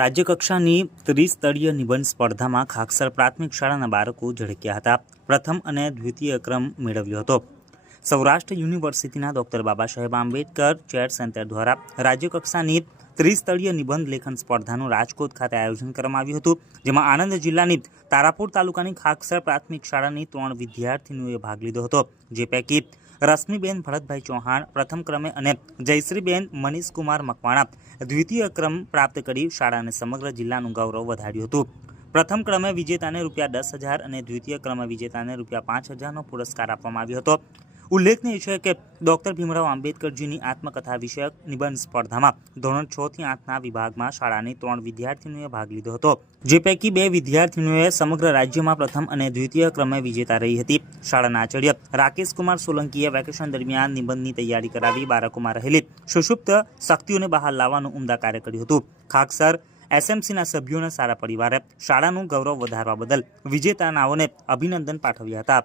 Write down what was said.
રાજ્યકક્ષાની ત્રિસ્તરીય નિબંધ સ્પર્ધામાં ખાકસર પ્રાથમિક શાળાના બાળકો ઝળક્યા હતા. પ્રથમ અને દ્વિતીય ક્રમ મેળવ્યો હતો. સૌરાષ્ટ્ર યુનિવર્સિટીના doctor Baba Saheb Ambedkar chair centre દ્વારા રાજ્યકક્ષાની ત્રિસ્તરીય નિબંધ લેખન સ્પર્ધાનું રાજકોટ ખાતે આયોજન કરવામાં આવ્યું હતું, જેમાં આણંદ જિલ્લાની તારાપુર તાલુકાની ખાકસર પ્રાથમિક શાળાની ત્રણ વિદ્યાર્થીનીઓએ ભાગ લીધો હતો, જે પૈકી રશ્મિબેન ભરતભાઈ ચૌહાણ, પ્રથમ ક્રમે અને જયશ્રીબેન મનીષકુમાર મકવાણા દ્વિતીય ક્રમ પ્રાપ્ત કરી શાળાને સમગ્ર જિલ્લાનું ગૌરવ વધાર્યું હતું. પ્રથમ ક્રમે વિજેતાને રૂપિયા દસ હજાર અને દ્વિતીય ક્રમે વિજેતાને રૂપિયા પાંચ હજારનો પુરસ્કાર આપવામાં આવ્યો હતો. ઉલ્લેખનીય છે કે ડોક્ટર ભીમરાવ આંબેડકરજીની આત્મકથા વિષયક નિબંધ સ્પર્ધામાં ધોરણ છ થી આઠના વિભાગમાં શાળાની ત્રણ વિદ્યાર્થીનીઓએ ભાગ લીધો હતો. જે પૈકી બે વિદ્યાર્થીનીઓએ સમગ્ર રાજ્યમાં પ્રથમ અને દ્વિતીય ક્રમે વિજેતા રહી હતી. શાળાના આચાર્ય રાકેશ કુમાર સોલંકીએ વેકેશન દરમિયાન નિબંધની તૈયારી કરાવી બાળકોમાં રહેલી સુષુપ્ત શક્તિઓને બહાર લાવવાનું ઉમદા કાર્ય કર્યું હતું. ખાકસર એસએમસીના સભ્યોના સારા પરિવારે શાળાનું ગૌરવ વધારવા બદલ વિજેતાનાઓને અભિનંદન પાઠવ્યા હતા.